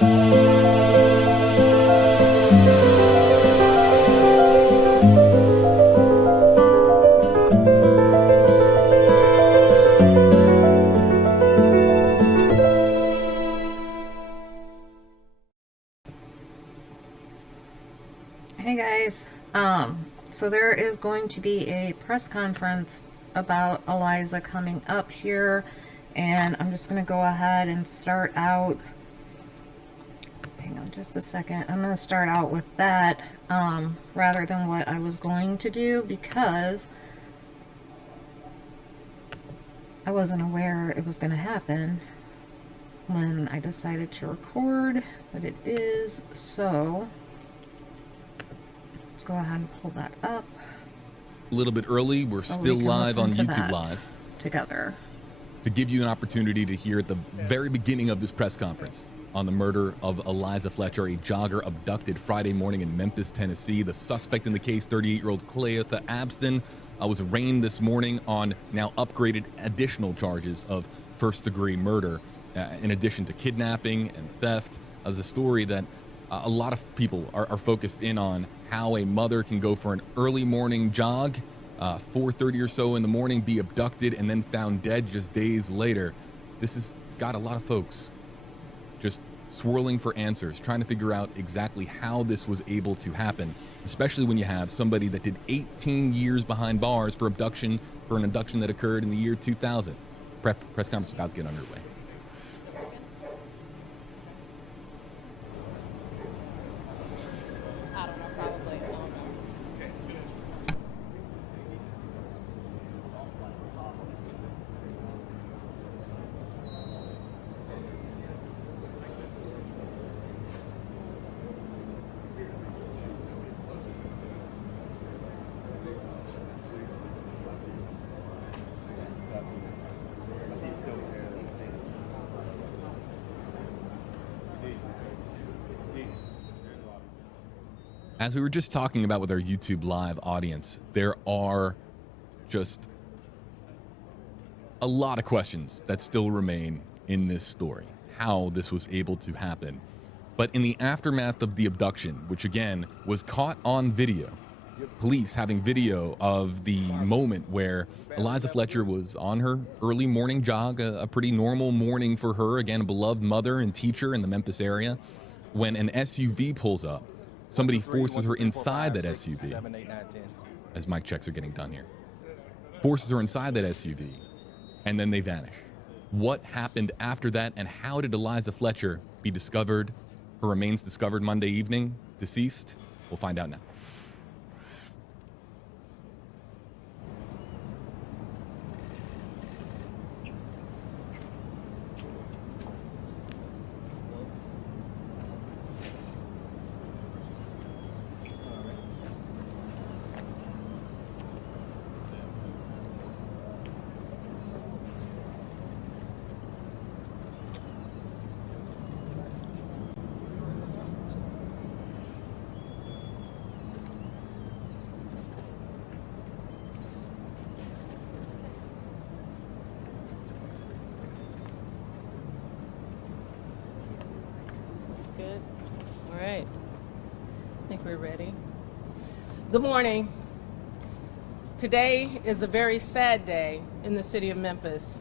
Hey guys, so there is going to be a press conference about Eliza coming up here, and I'm just going to go ahead and start out. Hang on just a second. I'm going to start out with that rather than what I was going to do, because I wasn't aware it was going to happen when I decided to record, but it is. So let's go ahead and pull that up. A little bit early, we're so still we can live on listen to YouTube that Live together to give you an opportunity to hear at the very beginning of this press conference on the murder of Eliza Fletcher, a jogger abducted Friday morning in Memphis, Tennessee. The suspect in the case, 38-year-old Cleotha Abston, was arraigned this morning on now upgraded additional charges of first-degree murder, in addition to kidnapping and theft. As a story that a lot of people are focused in on, how a mother can go for an early morning jog, 4:30 or so in the morning, be abducted, and then found dead just days later. This has got a lot of folks just swirling for answers, trying to figure out exactly how this was able to happen, especially when you have somebody that did 18 years behind bars for an abduction that occurred in the year 2000. Press conference is about to get underway. As we were just talking about with our YouTube Live audience, there are just a lot of questions that still remain in this story, how this was able to happen. But in the aftermath of the abduction, which again was caught on video, police having video of the moment where Eliza Fletcher was on her early morning jog, a pretty normal morning for her, again, a beloved mother and teacher in the Memphis area, when an SUV pulls up. Somebody forces her inside that SUV, as mic checks are getting done here, forces her inside that SUV, and then they vanish. What happened after that, and how did Eliza Fletcher be discovered, her remains discovered Monday evening, deceased? We'll find out now. Good. All right. I think we're ready. Good morning. Today is a very sad day in the city of Memphis.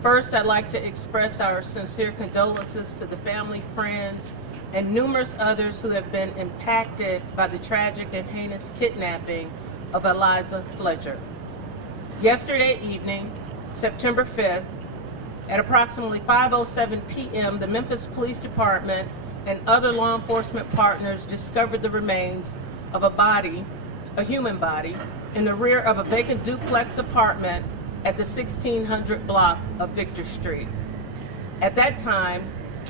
First, I'd like to express our sincere condolences to the family, friends, and numerous others who have been impacted by the tragic and heinous kidnapping of Eliza Fletcher. Yesterday evening, September 5th, at approximately 5:07 p.m., the Memphis Police Department and other law enforcement partners discovered the remains of a human body, in the rear of a vacant duplex apartment at the 1600 block of Victor Street. At that time,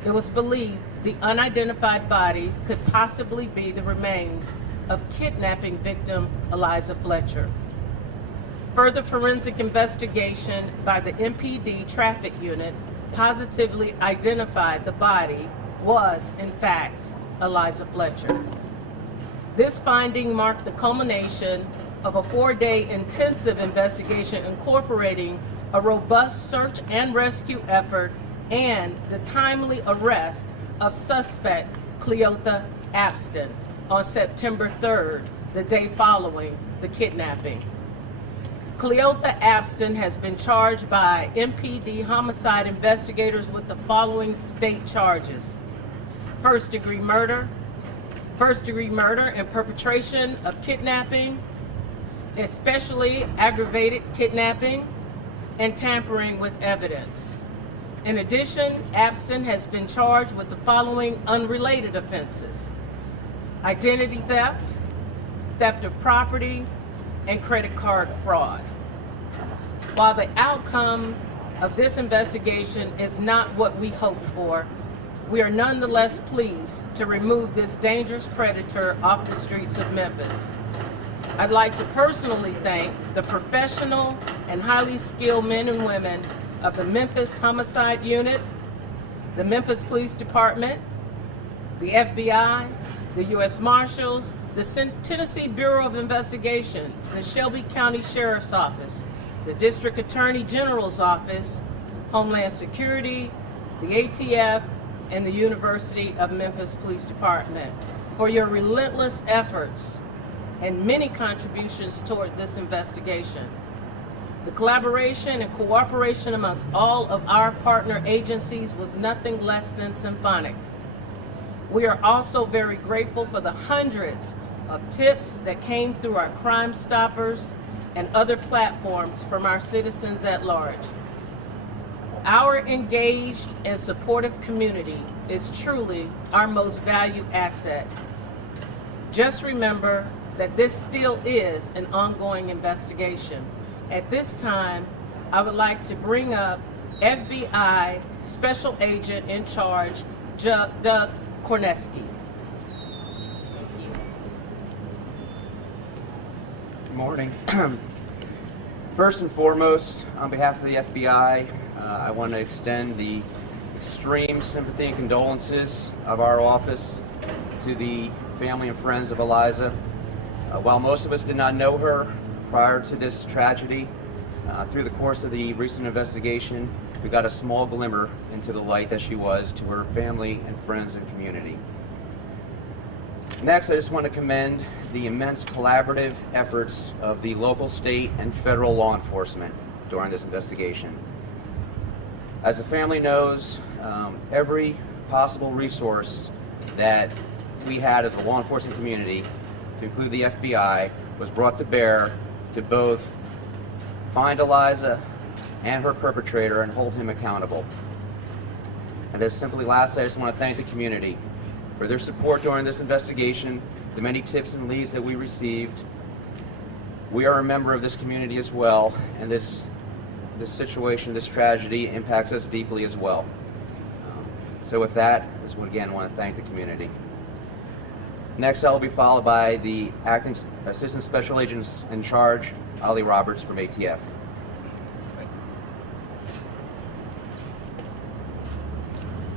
it was believed the unidentified body could possibly be the remains of kidnapping victim Eliza Fletcher. Further forensic investigation by the MPD traffic unit positively identified the body was, in fact, Eliza Fletcher. This finding marked the culmination of a 4-day intensive investigation incorporating a robust search and rescue effort and the timely arrest of suspect Cleotha Abston on September 3rd, the day following the kidnapping. Cleotha Abston has been charged by MPD homicide investigators with the following state charges: first-degree murder and perpetration of kidnapping, especially aggravated kidnapping, and tampering with evidence. In addition, Abston has been charged with the following unrelated offenses: identity theft, theft of property, and credit card fraud. While the outcome of this investigation is not what we hoped for, we are nonetheless pleased to remove this dangerous predator off the streets of Memphis. I'd like to personally thank the professional and highly skilled men and women of the Memphis Homicide Unit, the Memphis Police Department, the FBI, the U.S. Marshals, the Tennessee Bureau of Investigations, the Shelby County Sheriff's Office, the District Attorney General's Office, Homeland Security, the ATF, and the University of Memphis Police Department for your relentless efforts and many contributions toward this investigation. The collaboration and cooperation amongst all of our partner agencies was nothing less than symphonic. We are also very grateful for the hundreds of tips that came through our Crime Stoppers and other platforms from our citizens at large. Our engaged and supportive community is truly our most valued asset. Just remember that this still is an ongoing investigation. At this time, I would like to bring up FBI Special Agent in Charge, Doug Korneski. Good morning. First and foremost, on behalf of the FBI, I want to extend the extreme sympathy and condolences of our office to the family and friends of Eliza. While most of us did not know her prior to this tragedy, through the course of the recent investigation, we got a small glimmer into the light that she was to her family and friends and community. Next, I just want to commend the immense collaborative efforts of the local, state, and federal law enforcement during this investigation. As the family knows, every possible resource that we had as a law enforcement community, to include the FBI, was brought to bear to both find Eliza and her perpetrator and hold him accountable. And as simply last, I just want to thank the community for their support during this investigation, the many tips and leads that we received. We are a member of this community as well, and this situation, this tragedy, impacts us deeply as well. So with that, I just again want to thank the community. Next, I will be followed by the Acting Assistant Special Agents in Charge, Ali Roberts from ATF.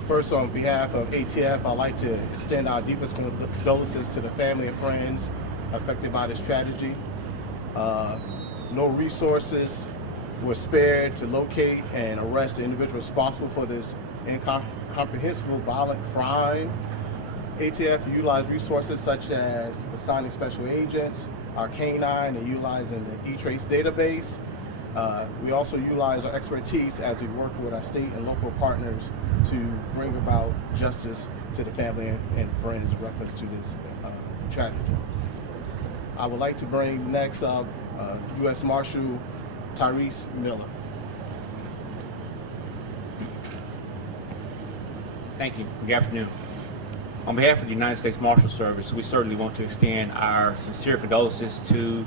First, on behalf of ATF, I'd like to extend our deepest condolences to the family and friends affected by this tragedy. No resources were spared to locate and arrest the individual responsible for this incomprehensible violent crime. ATF utilized resources such as assigning special agents, our canine, and utilizing the E-Trace database. We also utilize our expertise as we work with our state and local partners to bring about justice to the family and friends in reference to this tragedy. I would like to bring next up U.S. Marshal Tyrese Miller. Thank you. Good afternoon. On behalf of the United States Marshal Service, we certainly want to extend our sincere condolences to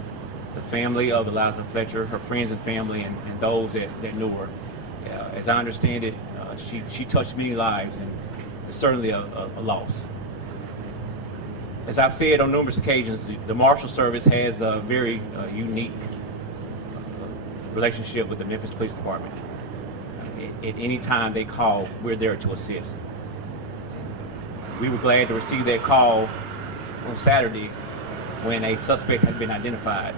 the family of Eliza Fletcher, her friends and family, and those that knew her. As I understand it, she touched many lives, and it's certainly a loss. As I've said on numerous occasions, the Marshal Service has a very unique relationship with the Memphis Police Department. At any time they call, we're there to assist. We were glad to receive that call on Saturday when a suspect had been identified.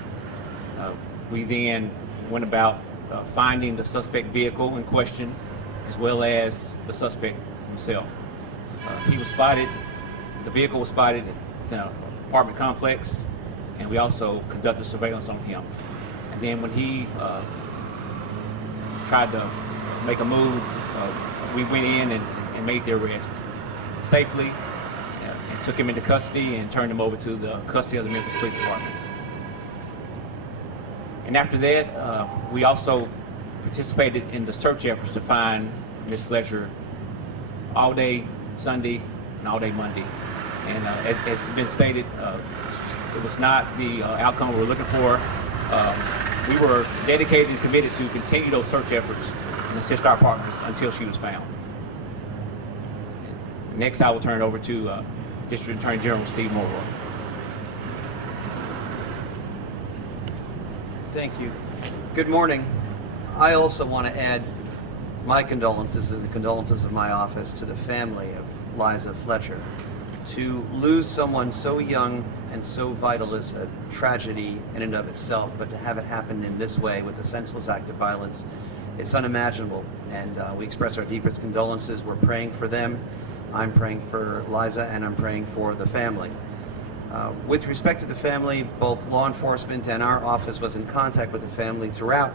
We then went about finding the suspect vehicle in question, as well as the suspect himself. he was spotted, the vehicle was spotted at the apartment complex, and we also conducted surveillance on him. And then when he tried to make a move, we went in and made the arrest safely, and took him into custody and turned him over to the custody of the Memphis Police Department. And after that, we also participated in the search efforts to find Ms. Fletcher all day Sunday and all day Monday. And as has been stated, it was not the outcome we were looking for. We were dedicated and committed to continue those search efforts and assist our partners until she was found. Next, I will turn it over to District Attorney General Steve Mulroy. Thank you. Good morning. I also want to add my condolences and the condolences of my office to the family of Eliza Fletcher. To lose someone so young and so vital is a tragedy in and of itself, but to have it happen in this way with a senseless act of violence, it's unimaginable. And we express our deepest condolences. We're praying for them. I'm praying for Eliza, and I'm praying for the family. With respect to the family, both law enforcement and our office was in contact with the family throughout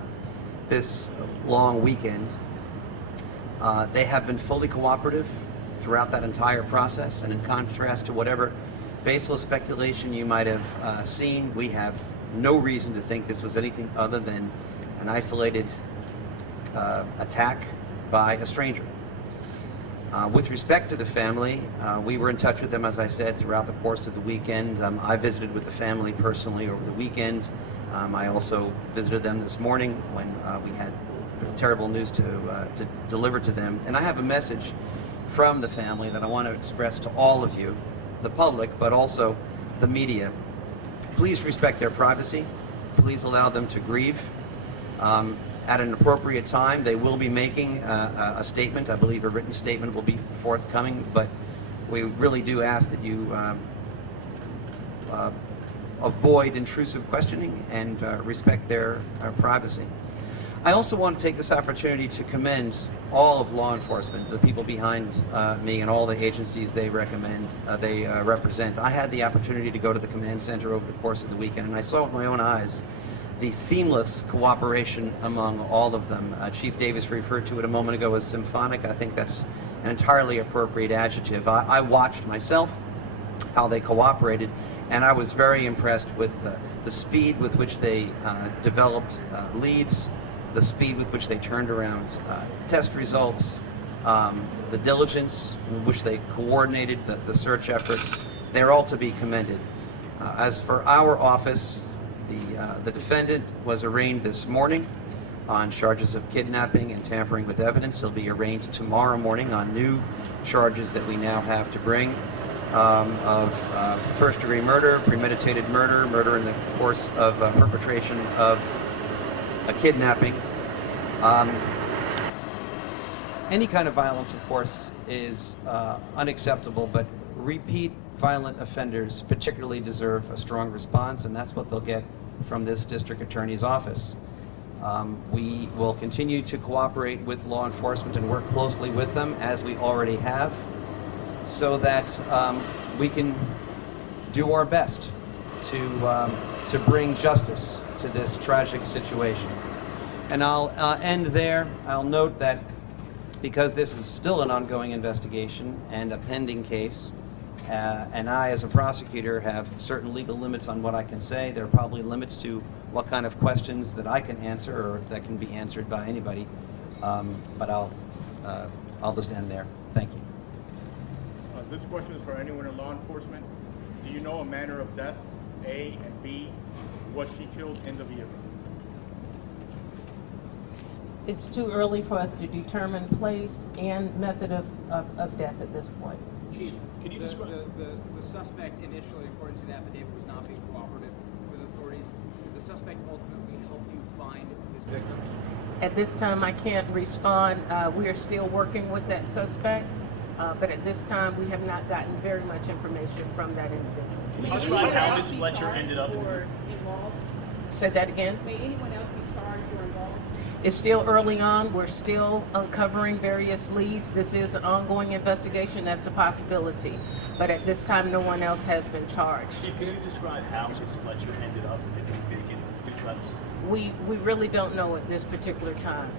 this long weekend. They have been fully cooperative throughout that entire process, and in contrast to whatever baseless speculation you might have seen, we have no reason to think this was anything other than an isolated attack by a stranger. With respect to the family, we were in touch with them, as I said, throughout the course of the weekend. I visited with the family personally over the weekend. I also visited them this morning when we had terrible news to deliver to them. And I have a message from the family that I want to express to all of you, the public, but also the media. Please respect their privacy. Please allow them to grieve. At an appropriate time, they will be making a statement. I believe a written statement will be forthcoming, but we really do ask that you avoid intrusive questioning and respect their privacy. I also want to take this opportunity to commend all of law enforcement, the people behind me and all the agencies they represent. I had the opportunity to go to the command center over the course of the weekend, and I saw with my own eyes the seamless cooperation among all of them. Chief Davis referred to it a moment ago as symphonic. I think that's an entirely appropriate adjective. I watched myself how they cooperated, and I was very impressed with the speed with which they developed leads, the speed with which they turned around test results, the diligence with which they coordinated the search efforts. They're all to be commended. As for our office, the defendant was arraigned this morning on charges of kidnapping and tampering with evidence. He'll be arraigned tomorrow morning on new charges that we now have to bring of first-degree murder, premeditated murder, murder in the course of perpetration of a kidnapping. Any kind of violence, of course, is unacceptable, but repeat violent offenders particularly deserve a strong response, and that's what they'll get from this district attorney's office. We will continue to cooperate with law enforcement and work closely with them, as we already have, so that we can do our best to bring justice to this tragic situation. And I'll end there. I'll note that because this is still an ongoing investigation and a pending case, and I, as a prosecutor, have certain legal limits on what I can say. There are probably limits to what kind of questions that I can answer or that can be answered by anybody. But I'll just end there. Thank you. This question is for anyone in law enforcement. Do you know a manner of death, A, and B, was she killed in the vehicle? It's too early for us to determine place and method of death at this point. Chief, can you describe the suspect initially, according to the affidavit, was not being cooperative with authorities? Did the suspect ultimately help you find his victim? At this time, I can't respond. We are still working with that suspect, but at this time, we have not gotten very much information from that individual. Can you describe how Ms. Fletcher ended up involved? Say that again? May anyone else be charged or involved? It's still early on. We're still uncovering various leads. This is an ongoing investigation. That's a possibility. But at this time, no one else has been charged. Chief, can you describe how Ms. Fletcher ended up in the vacant duplex? We really don't know at this particular time.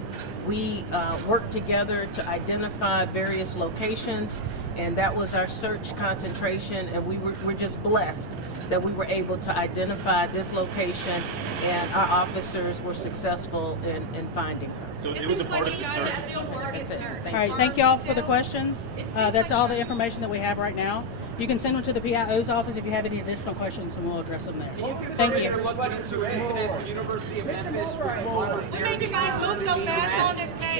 We worked together to identify various locations, and that was our search concentration, and we're just blessed that we were able to identify this location, and our officers were successful in finding her. So it was a part of the search? That's it. All right, thank y'all for the questions. That's all the information that we have right now. You can send them to the PIO's office if you have any additional questions, and we'll address them there. Thank you. Look into incident at the University of Memphis. We made you guys move so fast on this case.